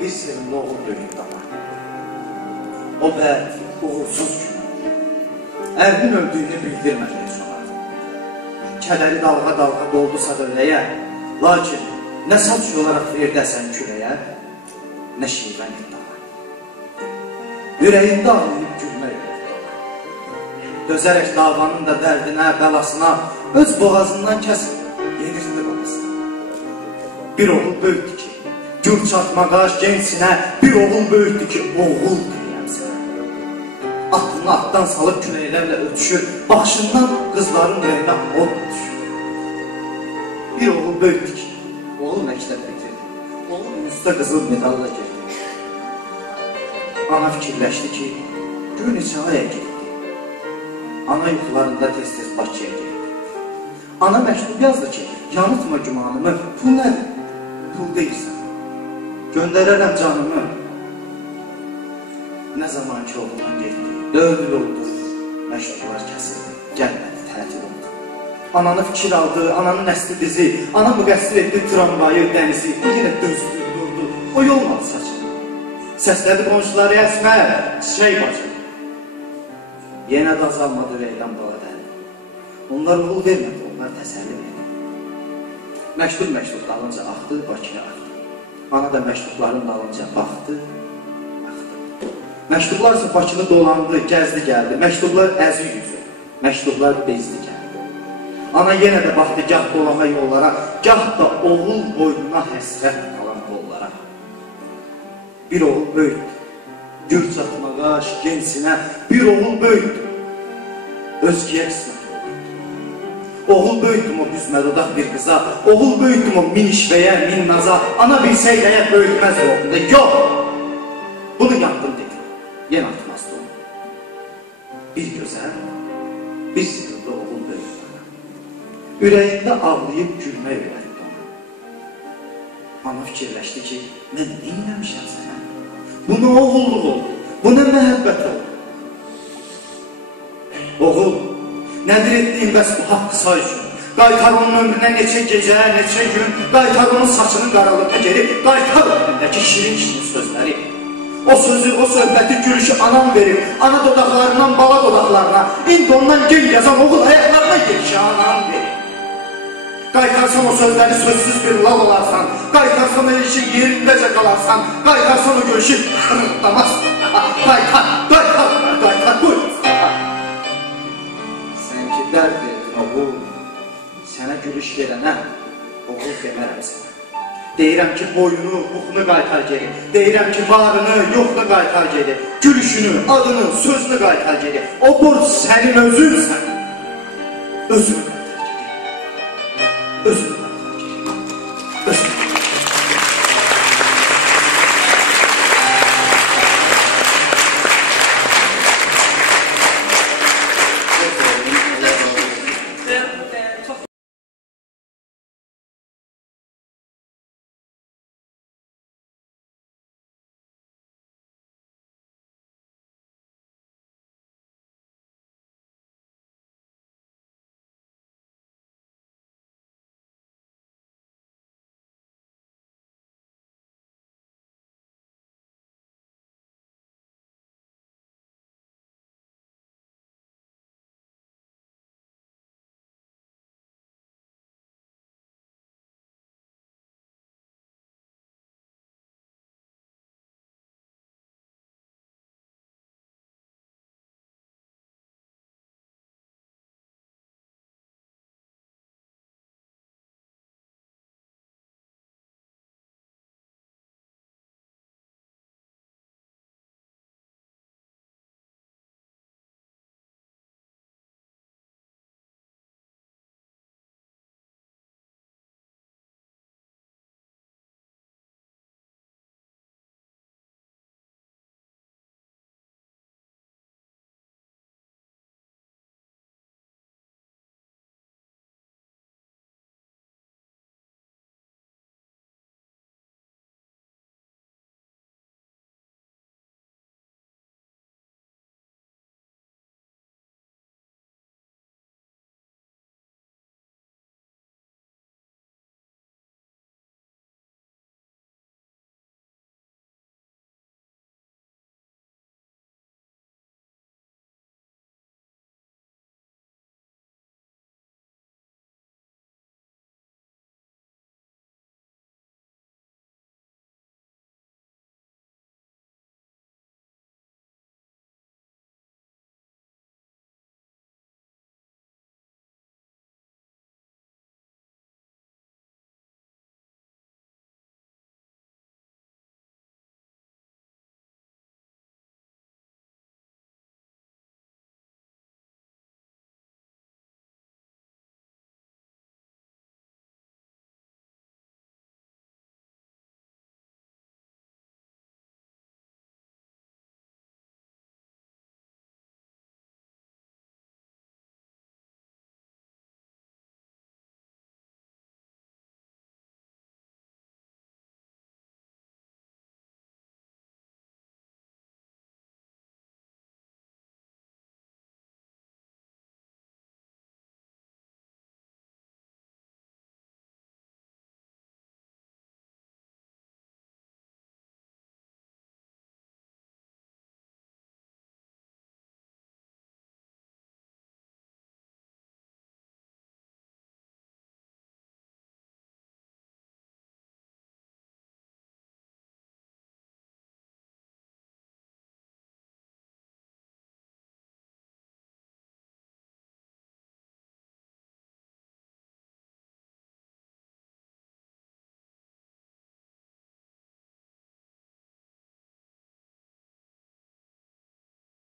bir sevimli oğul böyük dana. O bəd, uğursuz gün. Ərinin öldüyünü bildirmədi sonra. Kədəri dalğa-dalğa doldusa dövləyə, lakin nə saç olaraq verdəsən küləyə, nə şivən dana. Ürəyində ağlayıb gülmək olur dana. Dözərək davanın da dərdinə, bəlasına, öz boğazından kəsib, yedirdi babasına. Bir oğul böyükdür ki, gür çatmağa gençsinə, bir oğul böyükdür ki, oğul deyəm sənə. Aklını atdan salıb küləklərlə ötüşür, başından qızların yerinə od düşür. Bir oğul böyükdür ki, oğul məktəb bitirdi, oğul üstə qızıl medalla girdi. Ana fikirləşdi ki, gün içə aya getdi. Ana yuxularında tez-tez Bakıya geldi. Ana məktub yazdı ki, yanıtma gümanımı, pul nədir? Pul deyirsən. Göndərərəm canımı. Nə zaman ki oğlan getdi, 4 il oldu, məktublar kəsildi, gəlmədi, tətil oldu. Ananı fikir aldı, ananın nəsli dizi, ana müqəssir etdi tramvayı, dənizi, yenə dözdü, durdu, o yolmadı saçını. Səslədi qonşuları əsmər, çiçək bacı. Yenə də azalmadı ürəkdən bala dəli. Onlar oğul vermədi, onlar təsəlli verdi. Məktub dalınca axdı, Bakıya axdı. Ana da məktubların dalınca baxdı, axdı. Məktublar ise Bakını dolandı, gəzdi gəldi. Məktublar əzi yüzü, məktublar bezdi gəldi. Ana yenə də baxdı gah dolama yollara, gah da oğul boynuna həsrət qalan qollara. Bir oğul böyükdür, gür çatmağa, gençsinə, bir oğul böyükdür, özgəyə qismət oldu. Oğul böyükdür o büzmə dodaq bir qıza, oğul böyükdür o min işvəyə, min naza, ana bilsəyləyə böyütməz oğlunda, yox! Bunu yandım dedi, yenə atmazdı onu. Bir gözəl, bir sevimli oğul böyükdür ana. Ürəyində ağlayıb gülmək öyrətdi ona. Ana fikirləşdi ki, mən neyləmişəm sənə? Bu nə oğulluq oldu, bu nə məhəbbət oldu? Oğul, nədir etdiyim bəs bu haqqı say üçün? Qaytar onun ömrünə neçə gecə, neçə gün, qaytar onun saçının qaralığına geri, qaytar önündəki şirin-şirin sözləri. O sözü, o söhbəti, gülüşü anam verir, ana dodaqlarından bala dodaqlarına, indi ondan gel yazan oğul ayaqlarına gelişi anam verir. Qaytarsan o sözləri sözsüz bir lal olarsan, qaytarsan o işin yerindəcə qalarsan, qaytarsan o gülüşü xırıldamazsan, qaytar, buyur. Sən ki dərd verdin oğul, sənə gülüş verənə, oğul demərəm sənə. Deyirəm ki boyunu, buxunu qaytar geri, deyirəm ki varını, yoxunu qaytar geri, gülüşünü, adını, sözünü qaytar geri. O borc sənin özünsən, özünü qaytar.